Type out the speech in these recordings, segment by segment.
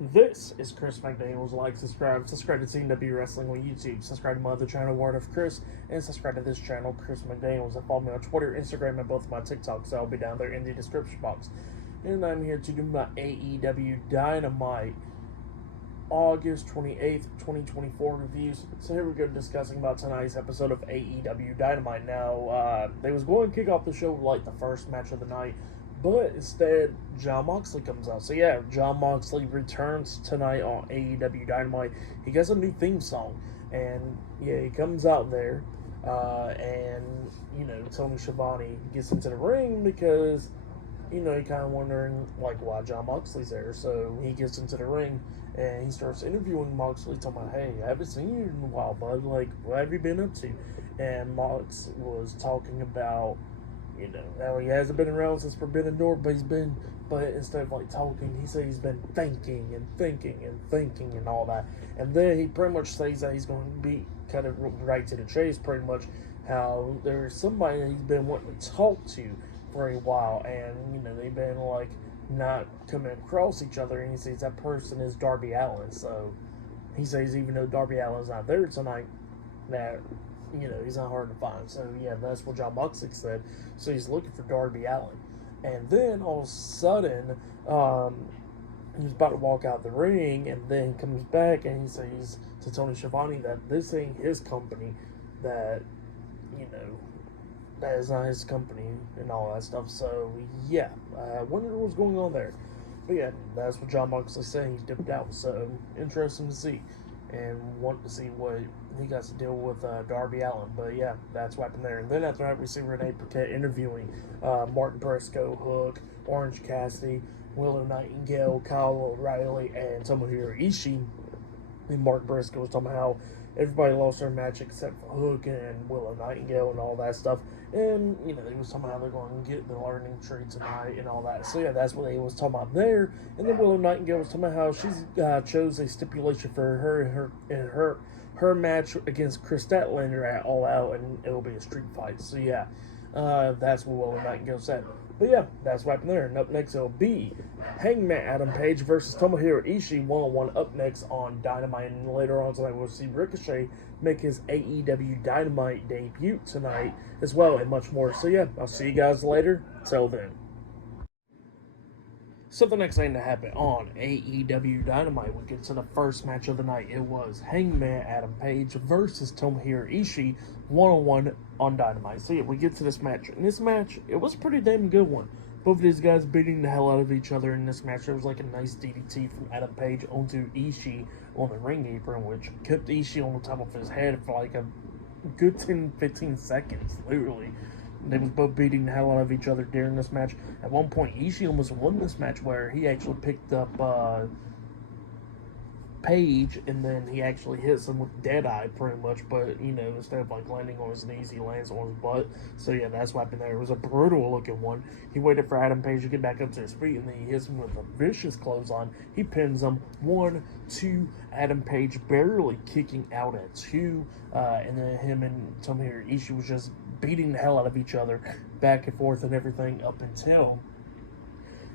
This is Chris McDaniels. Like, subscribe to CW Wrestling on YouTube. Subscribe to my other channel, Word of Chris, and subscribe to this channel, Chris McDaniels. And follow me on Twitter, Instagram, and both of my TikToks. I'll be down there in the description box. And I'm here to do my AEW Dynamite August 28th, 2024 reviews. So here we go, discussing about tonight's episode of AEW Dynamite. Now, they was going to kick off the show with like the first match of the night, but instead, Jon Moxley comes out. So yeah, Jon Moxley returns tonight on AEW Dynamite. He gets a new theme song, and yeah, he comes out there, and Tony Schiavone gets into the ring because he kind of wondering like why Jon Moxley's there. So he gets into the ring and he starts interviewing Moxley, talking about, "Hey, I haven't seen you in a while, bud. Like, what have you been up to?" And Mox was talking about how he hasn't been around since Forbidden Door, but instead of like talking, he said he's been thinking and thinking and thinking and all that. And then he pretty much says that he's going to be kind of right to the chase, pretty much how there's somebody that he's been wanting to talk to for a while, and they've been like not coming across each other, and he says that person is Darby Allin. So he says even though Darby Allin's not there tonight, that he's not hard to find. So yeah, that's what Jon Moxley said. So he's looking for Darby Allin, and then all of a sudden, he's about to walk out the ring, and then he comes back and he says to Tony Schiavone that this ain't his company, that that is not his company and all that stuff. So yeah, I wonder what's going on there. But yeah, that's what Jon Moxley said. He dipped out. So interesting to see, and want to see what he got to deal with Darby Allin. But yeah, that's what happened there. And then after that, we see Renee Paquette interviewing Martin Briscoe, Hook, Orange Cassidy, Willow Nightingale, Kyle O'Reilly, and Tomohiro Ishii. And Mark Briscoe was talking about how everybody lost their match except for Hook and Willow Nightingale and all that stuff. And, they was talking about how they're going to get the learning tree tonight and all that. So, yeah, that's what they was talking about there. And then Willow Nightingale was talking about how she's chose a stipulation for her match against Chris Statlander at All Out, and it will be a street fight. So, yeah, that's what Willow Nightingale said. But yeah, that's what happened there. And up next, it'll be Hangman Adam Page versus Tomohiro Ishii one-on-one up next on Dynamite. And later on tonight, we'll see Ricochet make his AEW Dynamite debut tonight as well, and much more. So yeah, I'll see you guys later. Till then. So the next thing to happen on AEW Dynamite, we get to the first match of the night. It was Hangman Adam Page versus Tomohiro Ishii one-on-one on Dynamite. So yeah, we get to this match. And this match, it was a pretty damn good one. Both of these guys beating the hell out of each other in this match. There was like a nice DDT from Adam Page onto Ishii on the ring apron, which kept Ishii on the top of his head for like a good 10-15 seconds, literally. They was both beating the hell out of each other during this match. At one point, Ishii almost won this match where he actually picked up Page, and then he actually hits him with Deadeye pretty much, but instead of like landing on his knees, he lands on his butt. So yeah, that's what happened there. It was a brutal looking one. He waited for Adam Page to get back up to his feet, and then he hits him with a vicious clothesline. He pins him 1, 2. Adam Page barely kicking out at 2, and then him and Tomohiro Ishii was just beating the hell out of each other back and forth and everything up until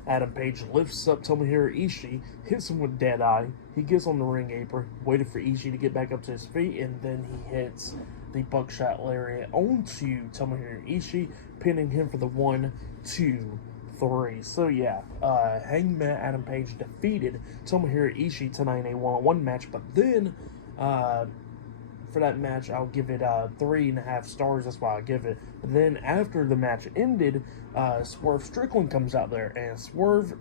Adam Page lifts up Tomohiro Ishii, hits him with Deadeye. He gets on the ring apron, waited for Ishii to get back up to his feet, and then he hits the buckshot lariat onto Tomohiro Ishii, pinning him for the 1, 2, 3. So yeah, Hangman Adam Page defeated Tomohiro Ishii tonight in a one-on-one match, but then for that match, I'll give it 3.5 stars. That's why I give it. But then after the match ended, Swerve Strickland comes out there, and Swerve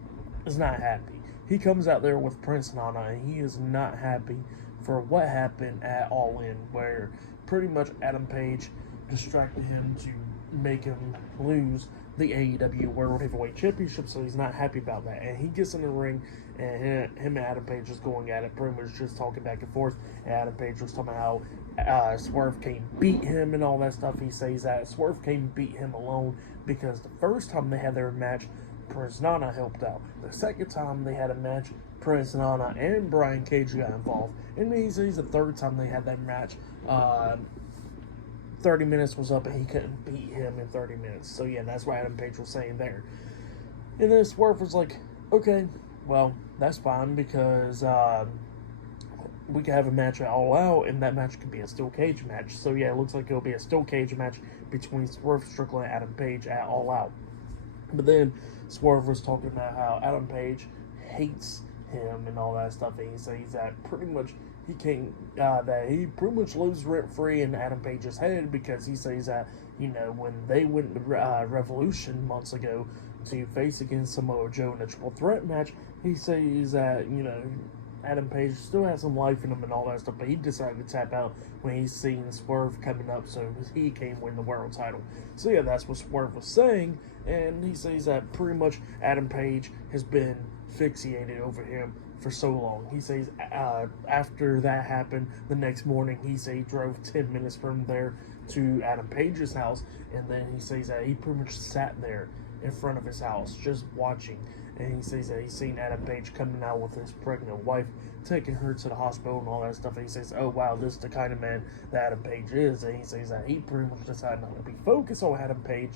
is not happy. He comes out there with Prince Nana, and he is not happy for what happened at All In, where pretty much Adam Page distracted him to make him lose the AEW World Heavyweight Championship, so he's not happy about that. And he gets in the ring, and him and Adam Page is going at it, pretty much just talking back and forth. And Adam Page was talking about how Swerve can't beat him and all that stuff. He says that Swerve can't beat him alone because the first time they had their match, Prince Nana helped out. The second time they had a match, Prince Nana and Brian Cage got involved. And then he says the third time they had that match, 30 minutes was up and he couldn't beat him in 30 minutes. So yeah, that's what Adam Page was saying there. And then Swerve was like, okay, well, that's fine because we could have a match at All Out, and that match could be a steel cage match. So yeah, it looks like it'll be a steel cage match between Swerve Strickland and Adam Page at All Out. But then Swerve was talking about how Adam Page hates him and all that stuff, and he says that pretty much he can't that he pretty much lives rent free in Adam Page's head, because he says that, you know, when they went to Revolution months ago to face against Samoa Joe in a triple threat match, he says that, you know, Adam Page still has some life in him and all that stuff, but he decided to tap out when he's seen Swerve coming up, so he can win the world title. So yeah, that's what Swerve was saying, and he says that pretty much Adam Page has been fixated over him for so long. He says after that happened, the next morning, he said he drove 10 minutes from there to Adam Page's house, and then he says that he pretty much sat there in front of his house just watching, and he says that he's seen Adam Page coming out with his pregnant wife, taking her to the hospital and all that stuff, and he says, oh wow, this is the kind of man that Adam Page is, and he says that he pretty much decided not to be focused on Adam Page,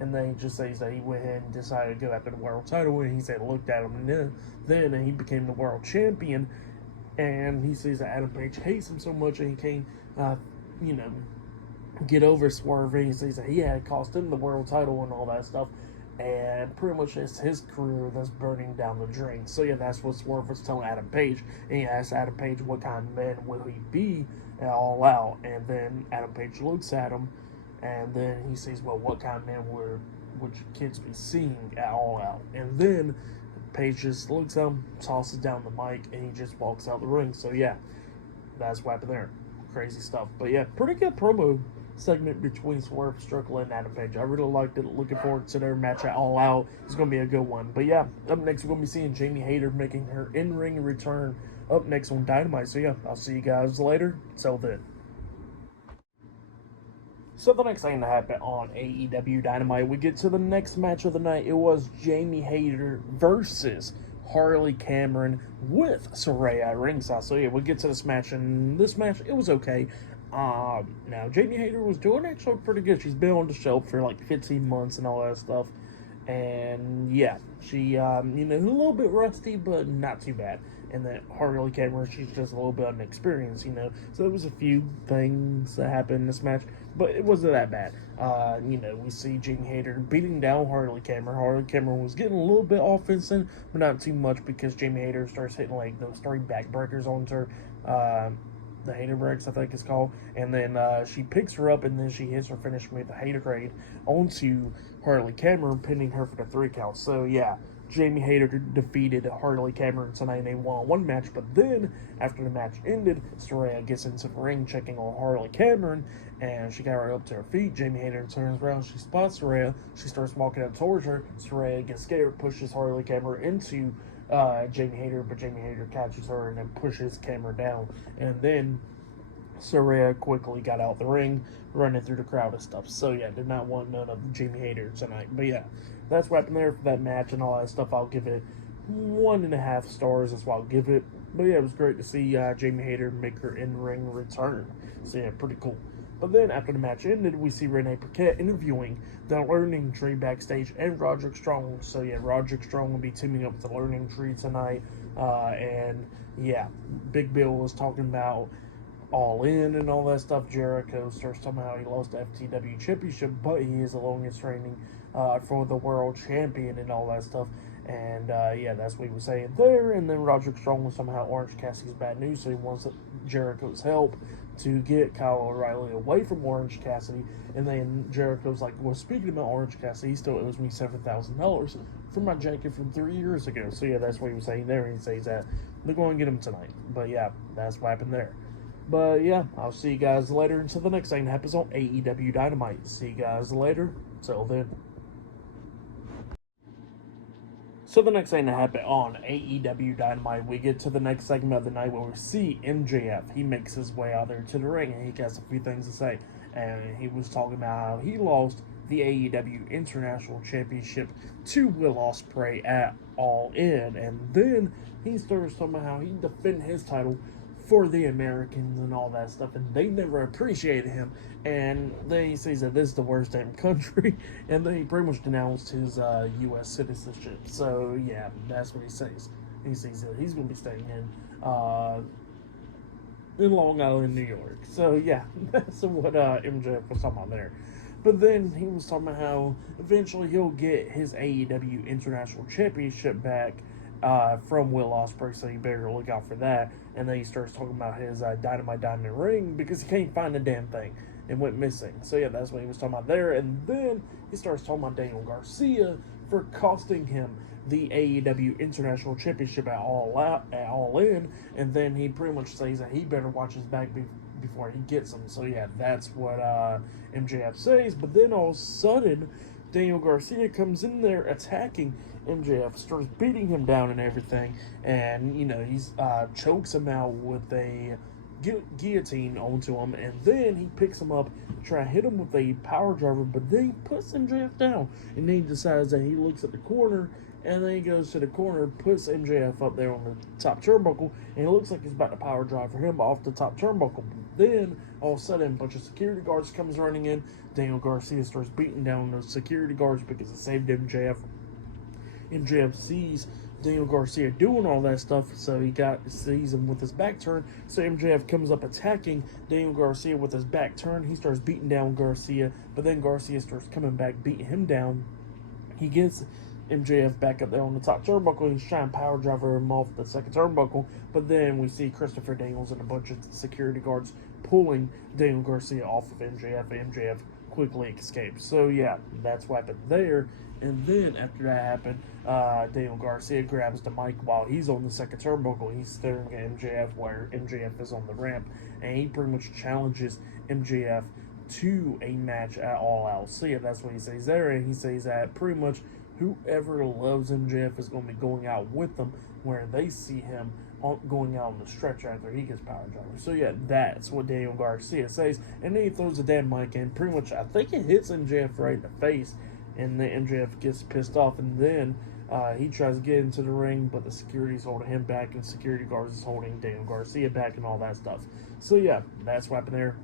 and then he just says that he went ahead and decided to go after the world title, and he said looked at him and he became the world champion, and he says that Adam Page hates him so much, and he can't, you know, get over Swerve, and he says that he had cost him the world title and all that stuff, and pretty much it's his career that's burning down the drain. So yeah, that's what Swerve was telling Adam Page, and he asked Adam Page what kind of man will he be at All Out, and then Adam Page looks at him, and then he says, well, what kind of man would your kids be seeing at All Out? And then Page just looks at him, tosses down the mic, and he just walks out the ring. So yeah, that's what happened there. Crazy stuff. But yeah, pretty good promo segment between Swerve Strickland and Adam Page. I really liked it. Looking forward to their match at All Out. It's going to be a good one. But yeah, up next we're going to be seeing Jamie Hayter making her in-ring return up next on Dynamite. So yeah, I'll see you guys later. Till then. So the next thing that happened on AEW Dynamite, we get to the next match of the night. It was Jamie Hayter versus Harley Cameron with Saraya at ringside. So yeah, we get to this match, and this match, it was okay. Now, Jamie Hayter was doing actually pretty good. She's been on the show for like 15 months and all that stuff. And yeah, she, you know, a little bit rusty, but not too bad. And then Harley Cameron, she's just a little bit inexperienced, you know. So there was a few things that happened in this match, but it wasn't that bad. You know, we see Jamie Hayter beating down Harley Cameron. Harley Cameron was getting a little bit offensive, but not too much, because Jamie Hayter starts hitting like those 3 backbreakers onto her. The Hater Breaks, I think it's called, and then she picks her up, and then she hits her finish with a Hater Grade onto Harley Cameron, pinning her for the 3 count. So yeah, Jamie Hayter defeated Harley Cameron tonight in a one-on-one match, but then after the match ended, Saraya gets into the ring checking on Harley Cameron, and she got her up to her feet. Jamie Hayter turns around, she spots Saraya, she starts walking up towards her. Saraya gets scared, pushes Harley Cameron into Jamie Hayter, but Jamie Hayter catches her and then pushes Cameron down, and then Saraya quickly got out the ring, running through the crowd and stuff. So yeah, did not want none of Jamie Hayter tonight. But yeah, that's what happened there for that match and all that stuff. I'll give it 1.5 stars. That's what I'll give it. But yeah, it was great to see Jamie Hayter make her in-ring return. So yeah, pretty cool. But then after the match ended, we see Renee Paquette interviewing the Learning Tree backstage and Roderick Strong. So yeah, Roderick Strong will be teaming up with the Learning Tree tonight. And yeah, Big Bill was talking about All In and all that stuff. Jericho starts talking about how he lost the FTW Championship, but he is the longest reigning for the World Champion and all that stuff. And yeah, that's what he was saying there. And then Roderick Strong was somehow Orange Cassidy's bad news, so he wants Jericho's help to get Kyle O'Reilly away from Orange Cassidy. And then Jericho's like, well, speaking about Orange Cassidy, he still owes me $7,000 for my jacket from 3 years ago. So yeah, that's what he was saying there. And he says that they're going to get him tonight. But yeah, that's what happened there. But yeah, I'll see you guys later until the next thing that happens on AEW Dynamite. See you guys later. Till then. So the next thing that happened on AEW Dynamite, we get to the next segment of the night where we see MJF. He makes his way out there to the ring, and he has a few things to say. And he was talking about how he lost the AEW International Championship to Will Ospreay at All In. And then he starts talking about how he defended his title for the Americans and all that stuff, and they never appreciated him. And then he says that this is the worst damn country, and then he pretty much denounced his U.S. citizenship. So yeah, that's what he says. He sees that he's going to be staying in Long Island, New York. So yeah, that's what MJF was talking about there. But then he was talking about how eventually he'll get his AEW International Championship back from Will Ospreay, so you better look out for that. And then he starts talking about his Dynamite Diamond ring because he can't find the damn thing. It went missing. So yeah, that's what he was talking about there. And then he starts talking about Daniel Garcia for costing him the AEW International Championship at All In, and then he pretty much says that he better watch his back before he gets him. So yeah, that's what MJF says. But then all of a sudden, Daniel Garcia comes in there attacking MJF, starts beating him down and everything, and he's chokes him out with a guillotine onto him, and then he picks him up, try to hit him with a power driver, but then he puts MJF down, and then he decides that he looks at the corner, and then he goes to the corner, puts MJF up there on the top turnbuckle, and it looks like he's about to power drive for him off the top turnbuckle. Then all of a sudden, a bunch of security guards comes running in. Daniel Garcia starts beating down those security guards because it saved MJF. MJF sees Daniel Garcia doing all that stuff, so he sees him with his back turned. So MJF comes up attacking Daniel Garcia with his back turned. He starts beating down Garcia, but then Garcia starts coming back, beating him down. He gets MJF back up there on the top turnbuckle. He's trying to power driver him off the second turnbuckle, but then we see Christopher Daniels and a bunch of security guards pulling Daniel Garcia off of MJF. MJF quickly escapes. So yeah, that's what happened there. And then after that happened, Daniel Garcia grabs the mic while he's on the second turnbuckle. He's staring at MJF where MJF is on the ramp, and he pretty much challenges MJF to a match at All Out. So yeah, that's what he says there, and he says that pretty much whoever loves MJF is going to be going out with them, where they see him going out on the stretch after he gets power driver. So yeah, that's what Daniel Garcia says, and then he throws the damn mic in. Pretty much, I think it hits MJF right in the face, and then MJF gets pissed off, and then he tries to get into the ring, but the security's holding him back, and security guards is holding Daniel Garcia back, and all that stuff. So yeah, that's what happened there.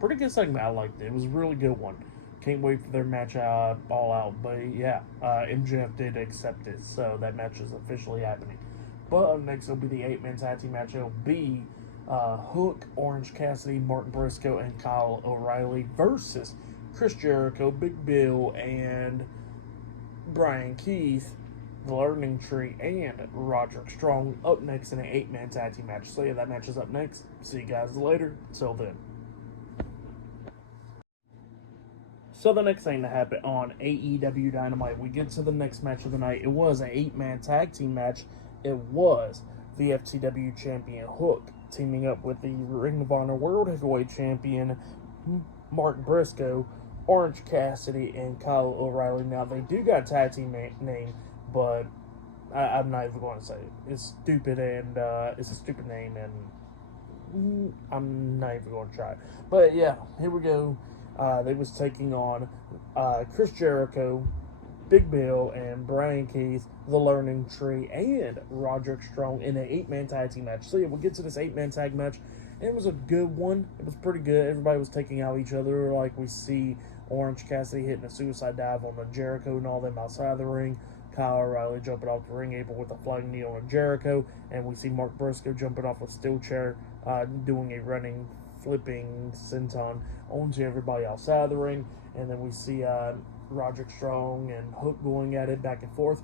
Pretty good segment. I liked it. It was a really good one. Can't wait for their match All Out. But yeah, MJF did accept it, so that match is officially happening. But up next will be the 8-man tag team match. It'll be Hook, Orange Cassidy, Martin Briscoe, and Kyle O'Reilly versus Chris Jericho, Big Bill, and Bryan Keith, The Learning Tree, and Roderick Strong up next in an 8-man tag team match. So yeah, that match is up next. See you guys later. Till then. So the next thing that happened on AEW Dynamite, we get to the next match of the night. It was an 8-man tag team match. It was the FTW champion Hook teaming up with the Ring of Honor World Heavyweight Champion Martin Briscoe, Orange Cassidy, and Kyle O'Reilly. Now, they do got a tag team name, but I'm not even going to say it. It's stupid, and it's a stupid name, and I'm not even going to try it. But yeah, here we go. They was taking on Chris Jericho, Big Bill, and Bryan Keith, The Learning Tree, and Roderick Strong in an 8-man tag team match. So yeah, we'll get to this 8-man tag match. It was a good one. It was pretty good. Everybody was taking out each other. Like we see Orange Cassidy hitting a suicide dive on the Jericho and all them outside the ring. Kyle O'Reilly jumping off the ring apron with a flying knee on Jericho. And we see Mark Briscoe jumping off a steel chair, doing a running, flipping senton onto everybody outside the ring. And then we see Roderick Strong and Hook going at it back and forth.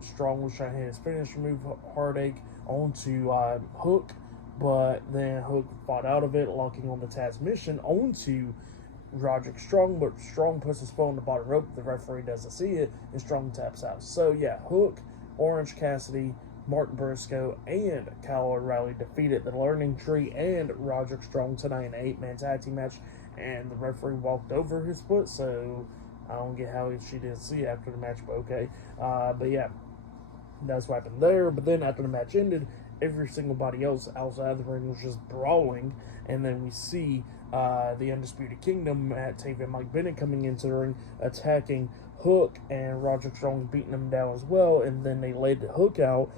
Strong was trying to hit his finisher move, Heartache, onto Hook. But then Hook fought out of it, locking on the transmission onto Roderick Strong. But Strong puts his foot on the bottom rope. The referee doesn't see it, and Strong taps out. So yeah, Hook, Orange Cassidy, Martin Briscoe, and Kyle O'Reilly defeated the Learning Tree and Roderick Strong tonight in an 8-man tag team match. And the referee walked over his foot, so I don't get how she didn't see it after the match, but okay. But yeah, that's what happened there. But then after the match ended, every single body else outside the ring was just brawling. And then we see the Undisputed Kingdom, Matt Taven and Mike Bennett coming into the ring, attacking Hook, and Roderick Strong beating them down as well. And then they laid the Hook out.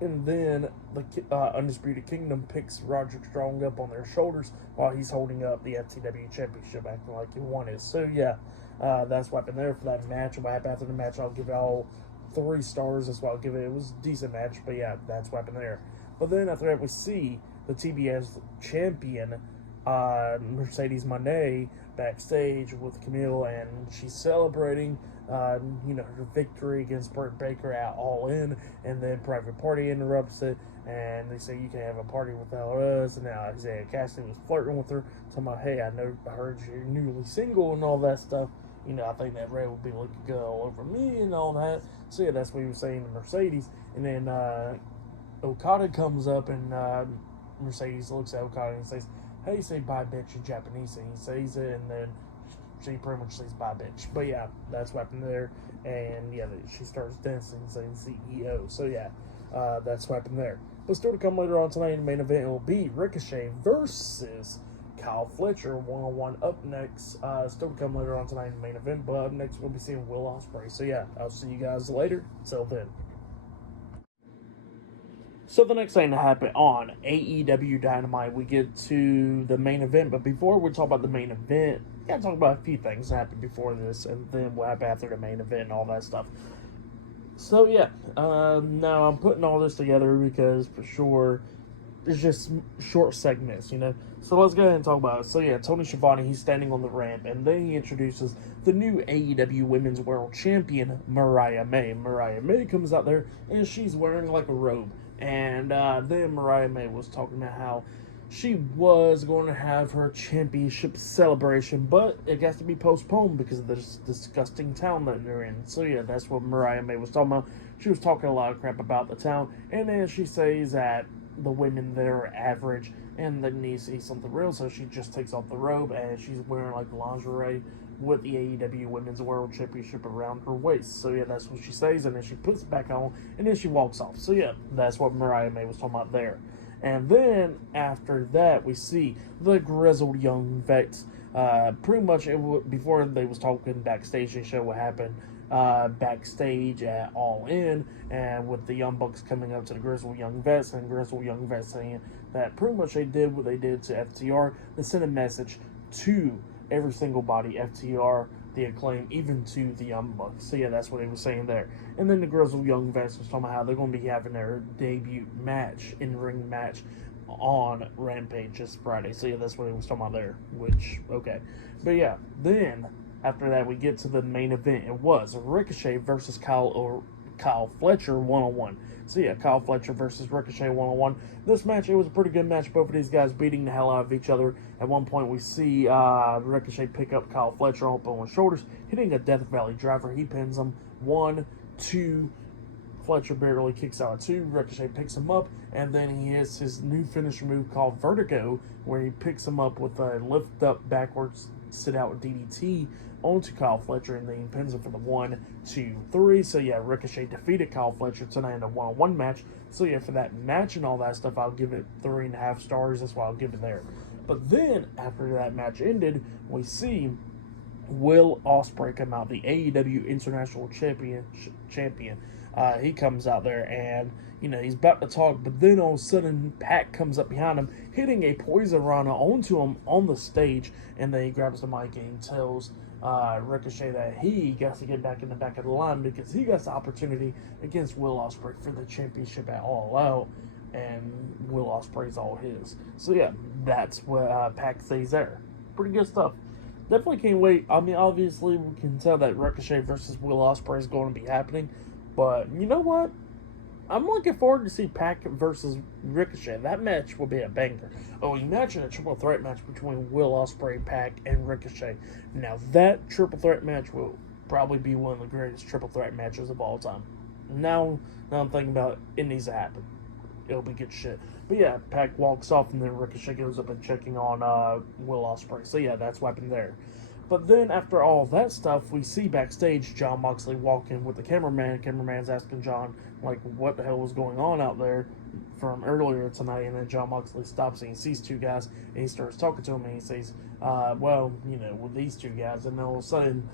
And then the Undisputed Kingdom picks Roderick Strong up on their shoulders while he's holding up the FTW Championship, acting like he won it. So yeah, that's what happened there for that match. What happened after the match, I'll give y'all 3 stars. That's why I'll give it. It was a decent match, but yeah, that's what happened there. But then after that, we see the TBS champion, Mercedes Moné, backstage with Camille, and she's celebrating, her victory against Britt Baker at All In, and then Private Party interrupts it, and they say you can have a party without us, and now Isaiah Cassidy was flirting with her, talking about, hey, I heard you're newly single and all that stuff. I think that Ray would be looking good all over me and all that. So yeah, that's what he was saying to Mercedes, and then Okada comes up, and Mercedes looks at Okada and says, how do you say bye bitch in Japanese? And he says it, and then she pretty much says bye bitch. But yeah, that's what happened there. And yeah, she starts dancing, saying CEO. So yeah, that's what happened there. But still to come later on tonight in the main event, it will be Ricochet versus Kyle Fletcher one-on-one up next. Still to come later on tonight in the main event. But up next, we'll be seeing Will Ospreay. So yeah, I'll see you guys later. Till then. So the next thing to happen on AEW Dynamite, we get to the main event. But before we talk about the main event, we gotta talk about a few things that happened before this, and then what happened after the main event and all that stuff. So yeah, now I'm putting all this together because for sure it's just short segments, So let's go ahead and talk about it. So yeah, Tony Schiavone, he's standing on the ramp, and then he introduces the new AEW Women's World Champion, Mariah May. Mariah May comes out there, and she's wearing like a robe. And then Mariah May was talking about how she was going to have her championship celebration, but it has to be postponed because of this disgusting town that they're in. So yeah, that's what Mariah May was talking about. She was talking a lot of crap about the town, and then she says that the women there are average and they need to see something real, so she just takes off the robe and she's wearing like lingerie with the AEW Women's World Championship around her waist. So yeah, that's what she says, and then she puts it back on, and then she walks off. So yeah, that's what Mariah May was talking about there. And then after that, we see the grizzled young vets. Pretty much before they was talking backstage, they show what happened backstage at All In, and with the Young Bucks coming up to the grizzled young vets, and grizzled young vets saying that pretty much they did what they did to FTR. They sent a message to every single body, FTR, the Acclaim, even to the Young Bucks. So yeah, that's what he was saying there. And then the grizzled young vets was talking about how they're going to be having their debut match, in-ring match, on Rampage this Friday. So yeah, that's what he was talking about there, which, okay. But yeah, then after that we get to the main event. It was Ricochet versus Kyle Fletcher one-on-one. So yeah, Kyle Fletcher versus Ricochet one-on-one. This match, it was a pretty good match. Both of these guys beating the hell out of each other. At one point, we see Ricochet pick up Kyle Fletcher up on his shoulders, hitting a Death Valley driver. He pins him. 1, 2. Fletcher barely kicks out at 2. Ricochet picks him up, and then he hits his new finisher move called Vertigo, where he picks him up with a lift up backwards sit out DDT onto Kyle Fletcher, and then he pins him for the 1, 2, 3. So yeah, Ricochet defeated Kyle Fletcher tonight in a one-on-one match. So yeah, for that match and all that stuff, I'll give it 3.5 stars. That's why I'll give it there. But then after that match ended, we see Will Ospreay come out, the AEW International Champion. He comes out there and he's about to talk, but then all of a sudden Pac comes up behind him, hitting a poison rana onto him on the stage, and then he grabs the mic and he tells Ricochet that he gets to get back in the back of the line because he got the opportunity against Will Ospreay for the championship at All Out, and Will Ospreay's all his. So yeah, that's what Pac says there. Pretty good stuff. Definitely can't wait. I mean, obviously we can tell that Ricochet versus Will Ospreay is going to be happening, but you know what? I'm looking forward to see Pac versus Ricochet. That match will be a banger. Oh, imagine a triple threat match between Will Ospreay, Pac, and Ricochet. Now, that triple threat match will probably be one of the greatest triple threat matches of all time. Now I'm thinking about it needs to happen. It'll be good shit. But yeah, Pac walks off, and then Ricochet goes up and checking on Will Ospreay. So yeah, that's what happened there. But then after all that stuff, we see backstage Jon Moxley walking with the cameraman. Cameraman's asking John, like, what the hell was going on out there from earlier tonight. And then Jon Moxley stops and he sees 2 guys, and he starts talking to him, and he says, with these 2 guys. And then all of a sudden,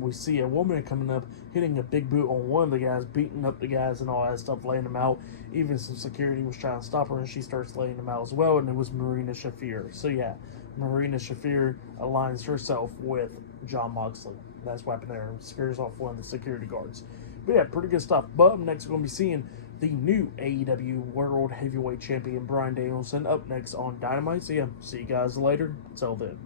we see a woman coming up, hitting a big boot on one of the guys, beating up the guys and all that stuff, laying them out. Even some security was trying to stop her, and she starts laying them out as well, and it was Marina Shafir. So yeah, Marina Shafir aligns herself with Jon Moxley. That's what happened there. Scares off one of the security guards. But yeah, pretty good stuff. But up next, we're going to be seeing the new AEW World Heavyweight Champion Bryan Danielson up next on Dynamite. So yeah, see you guys later. Till then.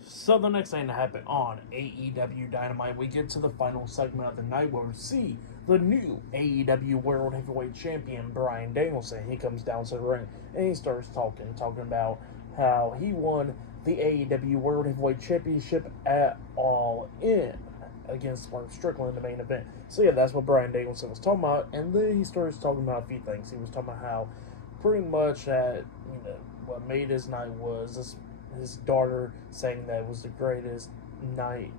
So the next thing to happen on AEW Dynamite, we get to the final segment of the night where we see the new AEW World Heavyweight Champion Bryan Danielson. He comes down to the ring and he starts talking about how he won the AEW World Heavyweight Championship at All In against Mark Strickland in the main event. So yeah, that's what Bryan Danielson was talking about, and then he starts talking about a few things. He was talking about how pretty much that, what made his night was his daughter saying that it was the greatest night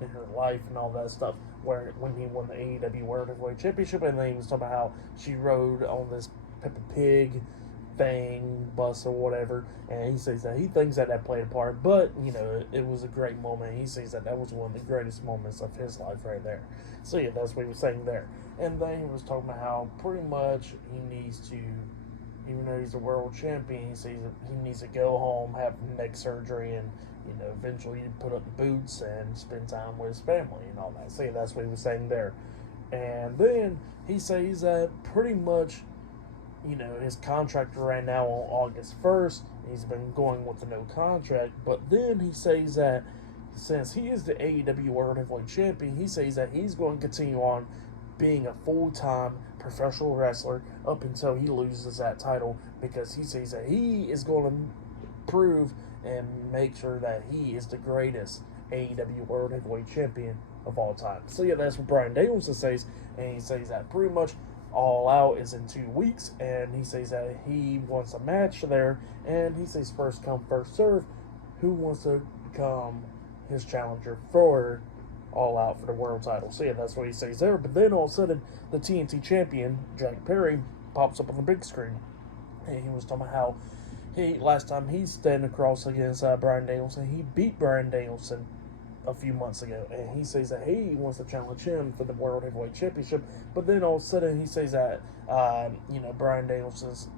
in her life and all that stuff, where when he won the AEW World Heavyweight Championship. And then he was talking about how she rode on this Peppa Pig thing, bus or whatever, and he says that he thinks that played a part, but it was a great moment. He says that was one of the greatest moments of his life right there. So yeah, that's what he was saying there. And then he was talking about how pretty much he needs to, even though he's a world champion, he says he needs to go home, have neck surgery, and eventually put up the boots and spend time with his family and all that. So yeah, that's what he was saying there. And then he says that pretty much his contract ran out on August 1st. He's been going with the no contract. But then he says that since he is the AEW World Heavyweight Champion, he says that he's going to continue on being a full-time professional wrestler up until he loses that title, because he says that he is going to prove and make sure that he is the greatest AEW World Heavyweight Champion of all time. So yeah, that's what Bryan Danielson says, and he says that pretty much All Out is in 2 weeks, and he says that he wants a match there, and he says first come, first serve, who wants to become his challenger for All Out for the world title. So yeah, that's what he says there. But then all of a sudden, the TNT champion, Jack Perry, pops up on the big screen, and he was talking about how last time he stood across against Bryan Danielson, he beat Bryan Danielson a few months ago, and he says that he wants to challenge him for the World Heavyweight Championship. But then all of a sudden he says that Bryan Danielson's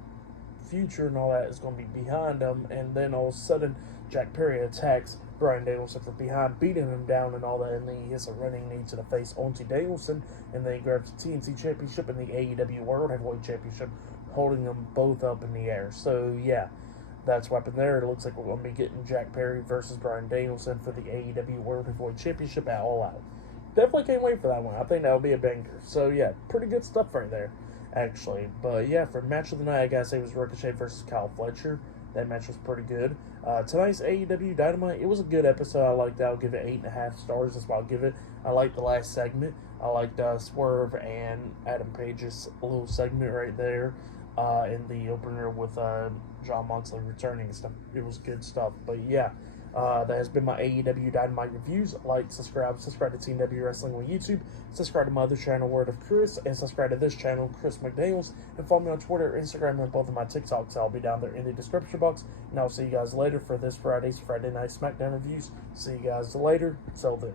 future and all that is going to be behind him, and then all of a sudden Jack Perry attacks Bryan Danielson from behind, beating him down and all that, and then he hits a running knee to the face onto Danielson, and then he grabs the TNT Championship and the AEW World Heavyweight Championship, holding them both up in the air. So yeah, that's what happened there. It looks like we're going to be getting Jack Perry versus Bryan Danielson for the AEW World Heavyweight Championship at All Out. Definitely can't wait for that one. I think that'll be a banger. So yeah, pretty good stuff right there, actually. But yeah, for match of the night, I gotta say it was Ricochet versus Kyle Fletcher. That match was pretty good. Tonight's AEW Dynamite, it was a good episode. I liked that. I'll give it 8.5 stars. That's what I'll give it. I liked the last segment. I liked Swerve and Adam Page's little segment right there in the opener with Jon Moxley returning and stuff. It was good stuff. But yeah, that has been my AEW Dynamite reviews. Like, subscribe to Team W Wrestling on YouTube, subscribe to my other channel, Word of Chris, and subscribe to this channel, Chris McDaniels, and follow me on Twitter, Instagram, and both of my TikToks. I'll be down there in the description box, and I'll see you guys later for this Friday Night SmackDown reviews. See you guys later. Till then.